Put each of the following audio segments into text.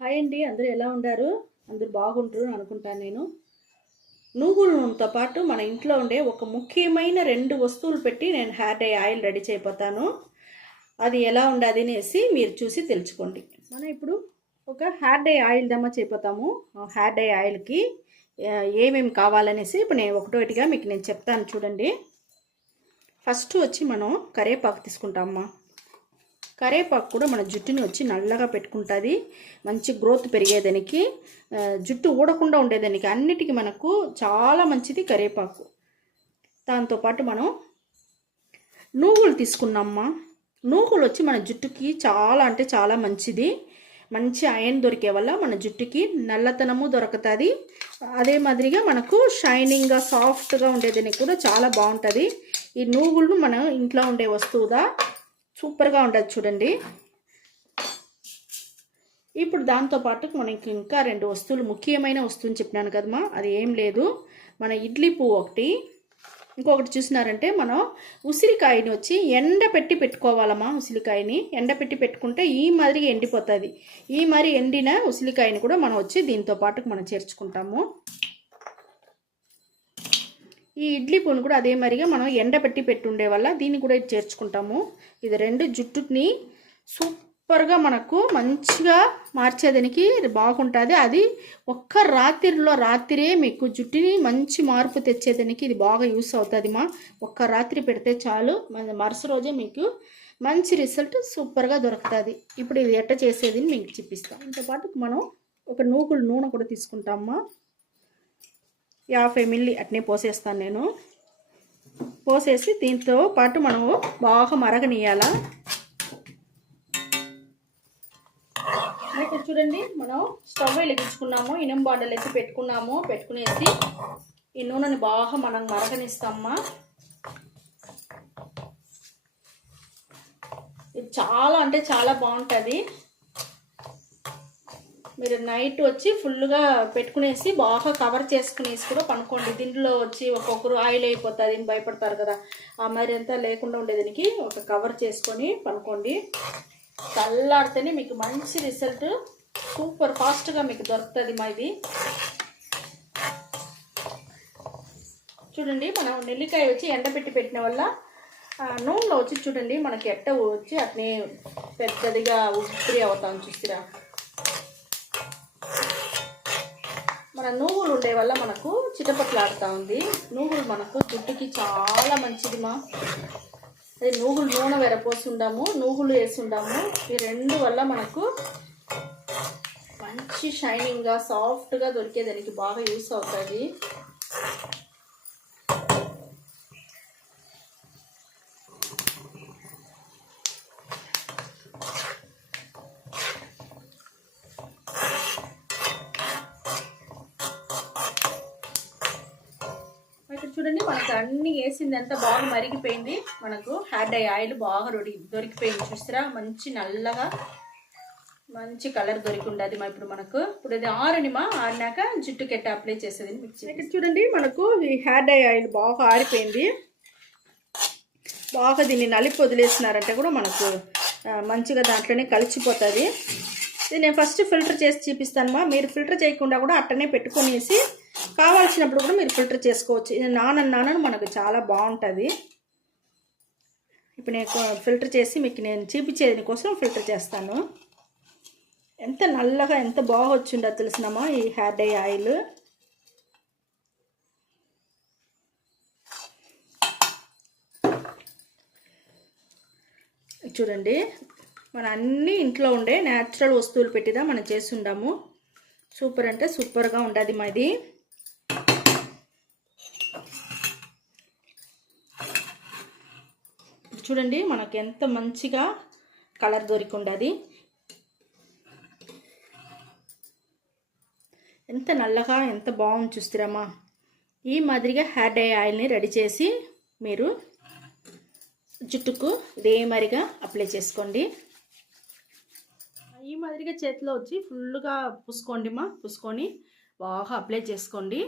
Hi అండి, అందరూ ఎలా ఉండారు? అందరూ బాగుంటారు అనుకుంటాను నేను. నువ్వుల నూనెతో పాటు మన ఇంట్లో ఉండే ఒక ముఖ్యమైన 2 వస్తువులు పెట్టి నేను హెయిర్ డై ఆయిల్ రెడీ చేయబోతాను. అది ఎలా ఉండాది అనేసి మీరు చూసి తెలుసుకోండి. మనం ఇప్పుడు ఒక హెయిర్ డై ఆయిల్ దమ్మ చేయబోతాము. హెయిర్ డై ఆయిల్కి ఏమేమి కావాలనేసి ఇప్పుడు నేను ఒకటోటిగా మీకు నేను చెప్తాను చూడండి. ఫస్ట్ వచ్చి మనం కరివేపాకు తీసుకుంటామమ్మా. కరివేపాకు కూడా మన జుట్టుని వచ్చి నల్లగా పెట్టుకుంటుంది, మంచి గ్రోత్ పెరిగేదానికి, జుట్టు ఊడకుండా ఉండేదానికి అన్నిటికీ మనకు చాలా మంచిది కరివేపాకు. దాంతోపాటు మనం నువ్వులు తీసుకున్నామ్మా. నువ్వులు వచ్చి మన జుట్టుకి చాలా అంటే చాలా మంచిది. మంచి ఐరన్ దొరికే వల్ల మన జుట్టుకి నల్లతనము దొరుకుతుంది. అదే మాదిరిగా మనకు షైనింగ్గా సాఫ్ట్గా ఉండేదానికి కూడా చాలా బాగుంటుంది. ఈ నువ్వులను మనం ఇంట్లో ఉండే వస్తువుగా సూపర్గా ఉండదు చూడండి. ఇప్పుడు దాంతోపాటు మనకి ఇంకా 2 వస్తువులు, ముఖ్యమైన వస్తువుని చెప్పినాను కదమ్మా. అది ఏం లేదు, మన ఇడ్లీ పువ్వు ఒకటి, ఇంకొకటి చూసినారంటే మనం ఉసిరికాయని వచ్చి ఎండపెట్టి పెట్టుకోవాలమ్మా. ఉసిరికాయని ఎండపెట్టి పెట్టుకుంటే ఈ మాదిరిగా ఎండిపోతుంది. ఈ మరి ఎండిన ఉసిరికాయని కూడా మనం వచ్చి దీంతో పాటు మనం చేర్చుకుంటాము. ఈ ఇడ్లీ పువ్వును కూడా అదే మరిగా మనం ఎండపెట్టి పెట్టుండే వల్ల దీన్ని కూడా చేర్చుకుంటాము. ఇది 2 జుట్టుని సూపర్గా మనకు మంచిగా మార్చేదానికి బాగుంటుంది. అది ఒక్క రాత్రే మీకు జుట్టుని మంచి మార్పు తెచ్చేదానికి ఇది బాగా యూస్ అవుతుంది మా. ఒక్క రాత్రి పెడితే చాలు, మరుసటి రోజే మీకు మంచి రిజల్ట్ సూపర్గా దొరుకుతుంది. ఇప్పుడు ఇది ఎట్ట చేసేది మీకు చూపిస్తాం. ఇంతోపాటు మనం ఒక నువ్వుల నూనె కూడా తీసుకుంటామమ్మా. 50 ml అట్నే పోసేస్తాను నేను. పోసేసి దీంతో పాటు మనము బాగా మరగనియాల. అయితే చూడండి, మనం స్టవ్ వెలిగించుకున్నాము, ఇనుము బాండలు వేసి పెట్టుకున్నాము. పెట్టుకునేసి ఈ నూనెని బాగా మనం మరగనిస్తామా. ఇది చాలా అంటే చాలా బాగుంటుంది. మీరు నైట్ వచ్చి ఫుల్గా పెట్టుకునేసి బాగా కవర్ చేసుకునేసి కూడా పనుకోండి. దీంట్లో వచ్చి ఒక్కొక్కరు ఆయిల్ అయిపోతుంది అని భయపడతారు కదా, ఆ మరి అంతా లేకుండా ఉండేదానికి ఒక కవర్ చేసుకొని పనుకోండి. చల్లారితేనే మీకు మంచి రిజల్ట్ సూపర్ ఫాస్ట్గా మీకు దొరుకుతుంది మా. ఇది చూడండి, మనం నెల్లికాయ వచ్చి ఎండబెట్టి పెట్టిన వల్ల నూనెలో వచ్చి చూడండి మనకి ఎట్ట వచ్చి అట్నే పెద్దదిగా ఉబ్బరి అవుతాం చూసిరా. మన నువ్వులు ఉండే వల్ల మనకు చిటపట్లాడుతూ ఉంది. నువ్వులు మనకు జుట్టుకి చాలా మంచిది మా. అదే నువ్వులు నూనె వెరపోసి ఉండాము, నువ్వులు వేసి ఉండాము. ఈ 2 వల్ల మనకు మంచి షైనింగ్గా సాఫ్ట్గా దొరికేదానికి బాగా యూస్ అవుతుంది. చూడండి, మనకు అన్ని వేసిందంతా బాగా మరిగిపోయింది. మనకు హెయిర్ డై ఆయిల్ బాగా దొరికిపోయింది చూస్తారా. మంచి నల్లగా మంచి కలర్ దొరికి ఉండదు మా. ఇప్పుడు ఇది ఆరినాక జుట్టుకి ఎట్ట అప్లై చేసేది ఇక్కడ చూడండి. మనకు ఈ హెయిర్ డై ఆయిల్ బాగా ఆరిపోయింది. బాగా దీన్ని నలిపి వదిలేసినారంటే కూడా మనకు మంచిగా దాంట్లోనే కలిసిపోతుంది. ఇది నేను ఫస్ట్ ఫిల్టర్ చేసి చూపిస్తానమ్మా. మీరు ఫిల్టర్ చేయకుండా కూడా అట్టనే పెట్టుకునేసి కావాల్సినప్పుడు కూడా మీరు ఫిల్టర్ చేసుకోవచ్చు. ఇది నానని మనకు చాలా బాగుంటుంది. ఇప్పుడు నేను ఫిల్టర్ చేసి మీకు నేను చూపించేది కోసం ఫిల్టర్ చేస్తాను. ఎంత నల్లగా ఎంత బాగా వచ్చిందో తెలిసినమ్మా ఈ హెయిర్ డై ఆయిల్. చూడండి, మన అన్ని ఇంట్లో ఉండే న్యాచురల్ వస్తువులు పెట్టిదా మనం చేసి ఉండాము. సూపర్ అంటే సూపర్గా ఉండదు మాది. చూడండి, మనకు ఎంత మంచిగా కలర్ దొరికి ఉండదు, ఎంత నల్లగా ఎంత బాగుంది చూస్తారమ్మా. ఈ మాదిరిగా హెయిర్ డై ఆయిల్ని రెడీ చేసి మీరు జుట్టుకు ఇదే మరిగా అప్లై చేసుకోండి. ఈ మాదిరిగా చేతిలో వచ్చి ఫుల్గా పూసుకోండి మా. పూసుకొని బాగా అప్లై చేసుకోండి.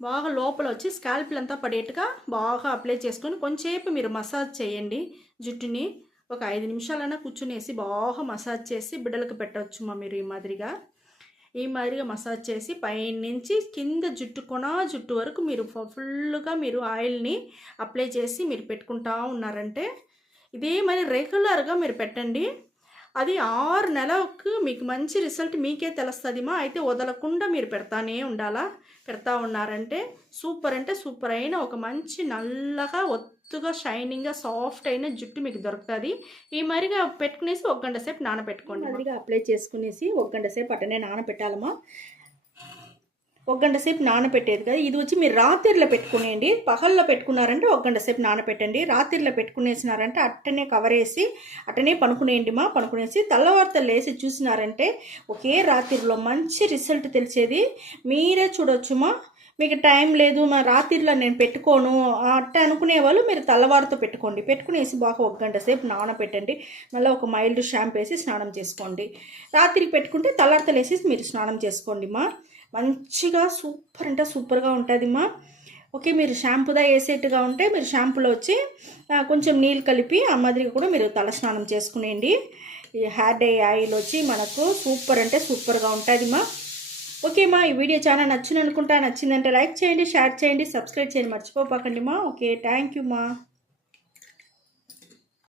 బాగా లోపల వచ్చి స్కాల్ప్ అంతా పడేట్టుగా బాగా అప్లై చేసుకొని కొంచెంసేపు మీరు మసాజ్ చేయండి జుట్టుని. ఒక 5 నిమిషాలైనా కూర్చునేసి బాగా మసాజ్ చేసి బిడ్డలకు పెట్టవచ్చుమా మీరు ఈ మాదిరిగా మసాజ్ చేసి పైనుంచి కింద జుట్టు వరకు మీరు ఫుల్గా మీరు ఆయిల్ని అప్లై చేసి మీరు పెట్టుకుంటా ఉన్నారంటే ఇదే మరి రెగ్యులర్గా మీరు పెట్టండి. అది 6 నెలలకు మీకు మంచి రిజల్ట్ మీకే తెలుస్తుందిమా. అయితే వదలకుండా మీరు పెడతా ఉన్నారంటే సూపర్ అంటే సూపర్ అయిన ఒక మంచి నల్లగా ఒత్తుగా షైనింగ్గా సాఫ్ట్ అయిన జుట్టు మీకు దొరుకుతుంది. ఈ మరిగా పెట్టుకునేసి 1 గంట సేపు నానబెట్టుకోండి. మరిగా అప్లై చేసుకునేసి 1 గంట సేపు అట్టనే నానబెట్టాలమ్మా. 1 గంట సేపు నానబెట్టేది కదా, ఇది వచ్చి మీరు రాత్రిలో పెట్టుకునేయండి. పగల్లో పెట్టుకున్నారంటే 1 గంట సేపు నానబెట్టండి. రాత్రిలో పెట్టుకునేసినారంటే అట్టనే కవర్ వేసి అట్టనే పనుకునేసి తెల్లవారితో లేసి చూసినారంటే ఒకే రాత్రిలో మంచి రిజల్ట్ తెలిసేది మీరే చూడొచ్చుమా. మీకు టైం లేదు మా రాత్రిలో నేను పెట్టుకోను అట్ట అనుకునే వాళ్ళు మీరు తెల్లవారితో పెట్టుకునేసి బాగా 1 గంట సేపు నానబెట్టండి. మళ్ళీ ఒక మైల్డ్ షాంపూ వేసి స్నానం చేసుకోండి. రాత్రికి పెట్టుకుంటే తెల్లవారితో లేసి మీరు స్నానం చేసుకోండి మా. మంచిగా సూపర్ అంటే సూపర్గా ఉంటుందిమ్మా. ఓకే, మీరు షాంపూదా వేసేట్టుగా ఉంటే మీరు షాంపూలో వచ్చి కొంచెం నీళ్ళు కలిపి ఆ మాదిరిగా కూడా మీరు తల స్నానం చేసుకునేయండి. ఈ హెయిర్ డై ఆయిల్ వచ్చి మనకు సూపర్ అంటే సూపర్గా ఉంటుందిమ్మా. ఓకేమ్మా, ఈ వీడియో చాలా నచ్చిందంటే లైక్ చేయండి, షేర్ చేయండి, సబ్స్క్రైబ్ చేయండి మర్చిపోకండి మా. ఓకే, థ్యాంక్ యూ మా.